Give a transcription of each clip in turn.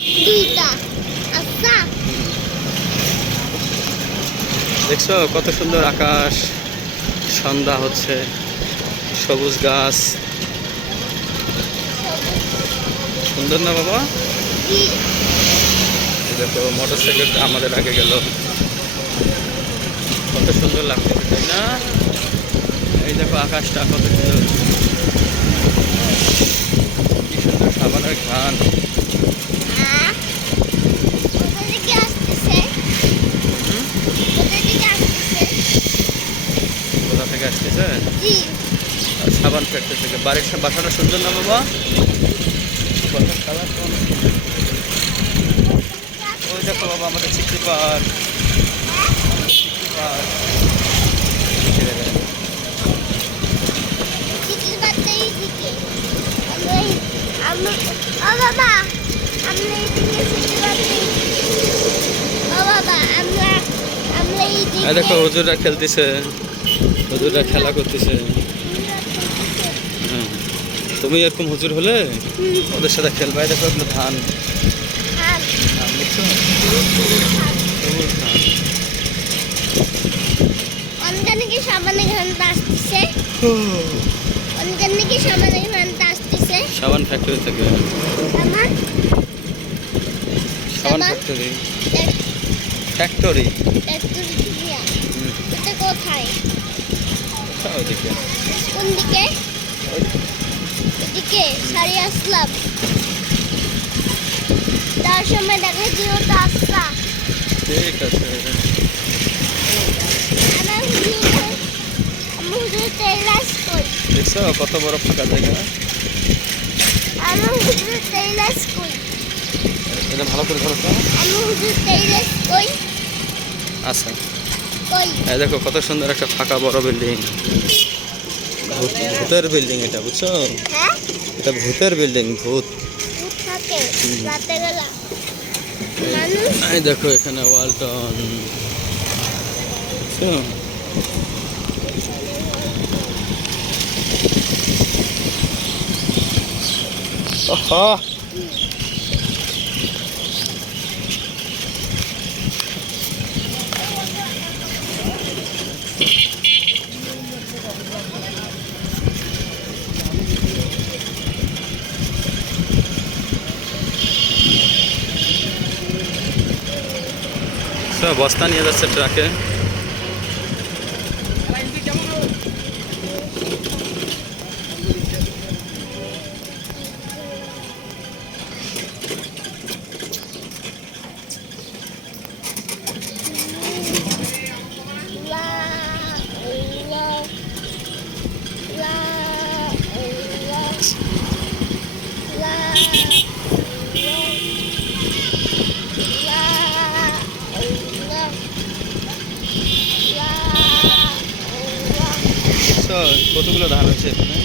দুইটা। আচ্ছা। দেখছো কত সুন্দর আকাশ, সন্ধ্যা হচ্ছে, সবুজ গাছ, সুন্দর না বাবা? জি। এই দেখো মোটরসাইকেলটা আমাদের আগে গেল, কত সুন্দর লাগছে তাই না? এই দেখো আকাশটা কত সুন্দর, কি সুন্দর সাবানের ঘ্রাণ। কোথা থেকে আসতেছে? হুম? কোথা থেকে আসতেছে? কোথা থেকে আসতেছে? জি। সাবান ফ্যাক্টরি থেকে। বাসাটা সুন্দর না বাবা? বাসার কালার তো অনেক সুন্দর। ওই দেখো বাবা আমাদের চিকটি পার্ক, চিকটি পার্ক। চিকির বাচ্চা এইদিকে। আমরা ও বাবা, আমরা এইদিকে চিকির বাচ্চা এইদিকে। ও বাবা, আমরা এইদিকে। এই দেখো হুজুররা খেলতেছে, হুজুররা খেলা করতেছে। হ্যাঁ, তুমি এরকম হুজুর হলে ওদের সাথে খেলবে। এই দেখো এগুলো ধান, ধান দেখছো? সবুজ ধান। অনগানিকে সাবানে ঘন্টা আসতেছে। অনগানিকে সাবানে ঘন্টা আসতেছে। সাবান ফ্যাক্টরি থেকে। আমার সাবান সাবান? Factory, factory. এটা কোথায়? ওদিকে কোন দিকে? এদিকে সারি আসলাম। তার সময় দেখা দিও তো আসা। ঠিক আছে। আমার হুজুর তেলাস কই? দেখছো কত বড় ফাঁকা জায়গা? আমার হুজুর তেলাস কই? এটা ভালো করে ধরো তো। আমার হুজুর তেলাস কই? আচ্ছা, কই? এই দেখো কত সুন্দর একটা ফাঁকা বড় বিল্ডিং, ভূতের বিল্ডিং এটা, বুঝছো? হ্যাঁ? এটা ভূতের বিল্ডিং, ভূত। ভূত থাকে রাতে বেলা। মানুষ এই দেখো এখানে ওয়ালটন, বুঝছো? ওহো, বস্তা নিয়ে যাচ্ছে ট্রাকে। লা লা লা লা লা বুঝছো কতগুলো ধান হচ্ছে এখানে?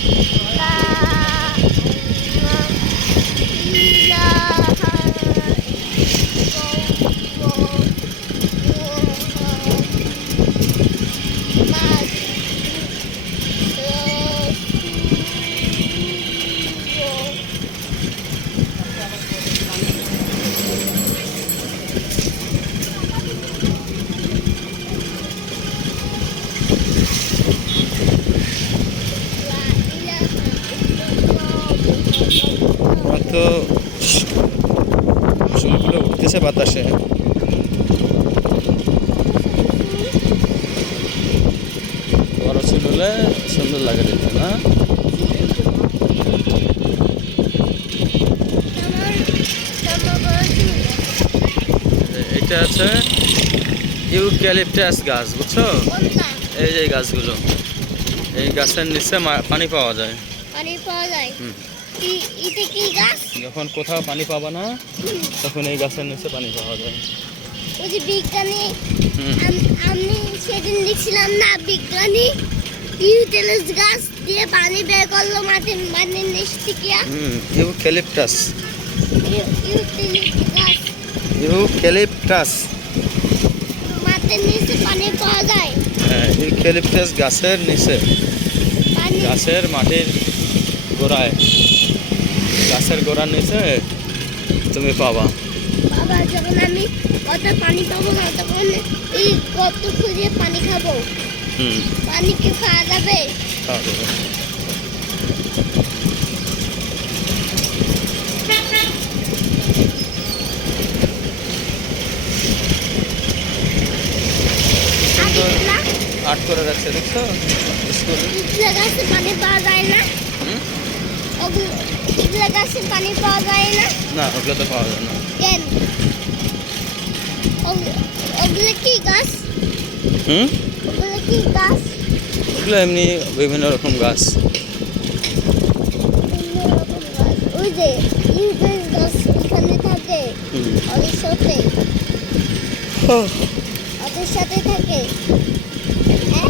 আমার তো চুলগুলো উঠতেছে বাতাসে। বড় চুল হলে সুন্দর লাগে দেখতে না? এটা আছে ইউক্যালিপটাস গাছ, বুঝছো? এই যে এই গাছগুলো, এই গাছের নিচে পানি পাওয়া যায়। পানি পাওয়া যায়। হুম। এটা কি গাছ? যখন কোথাও পানি পাবা না তখন এই গাছের নিচে পানি পাওয়া যায়। ওই যে বিজ্ঞানী, হুম। আমি সেদিন দেখছিলাম না, বিজ্ঞানী ইউটেলাস গাছ দিয়ে পানি বের করলো মাটির নিচ থেকে। ইউক্যালিপটাস, ইউটেলাস গাছ ইউক্যালিপটাস। মাটির নিচে পানি পাওয়া যায়। হ্যাঁ, ইউক্যালিপটাস গাছের নিচে, পানি গাছের মাটির গোড়ায়, গাছের গোড়ার নিচে তুমি পাবা। বাবা যখন আমি কত পানি পাবো না তখন এই কত খুঁজে পানি খাবো। পানি কি খাওয়া যাবে? খাওয়া যাবে। আট করে রাখছে দেখছো স্কুলে। ইগলা গাছে পানি পাওয়া যায় না? ইগলা গাছে পানি পাওয়া যায় না? না ওগুলো তো পাওয়া যায় না। কেন? ওগুলো কি গাছ? ওগুলো কি গাছ? ওগুলো এমনি বিভিন্ন রকম গাছ। ওই যে ইউকেস গাছ এখানে থাকে ওদের সাথে থাকে। হ্যাঁ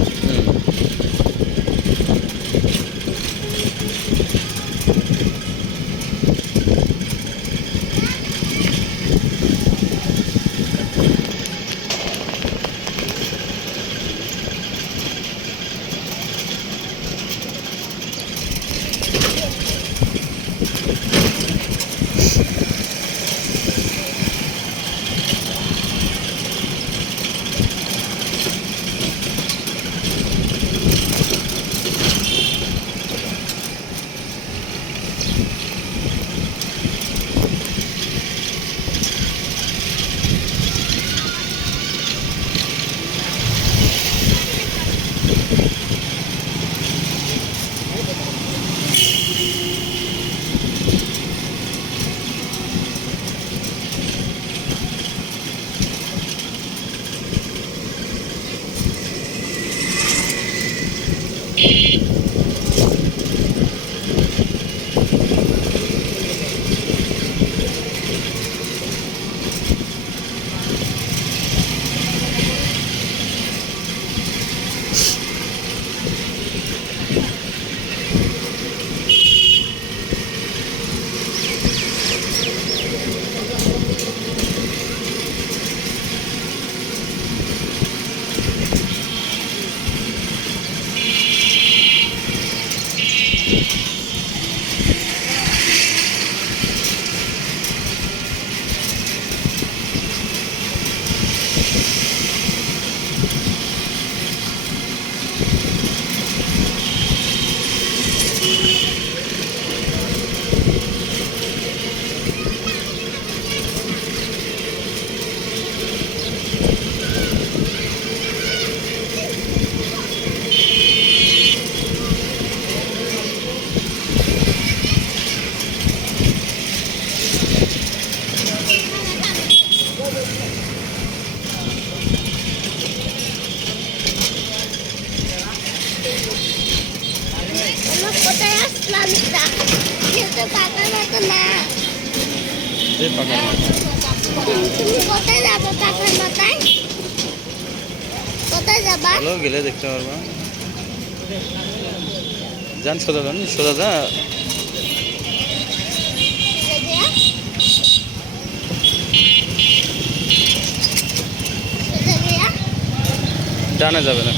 কোথায় আসলাম? যেহেতু পাকার মতো না। তুমি কোথায় যাবো পাখার মাথায়? কোথায় যাবা? গেলে দেখতে পারবা। যান সোজা যান, সোজা যা। ডানে যাবে না।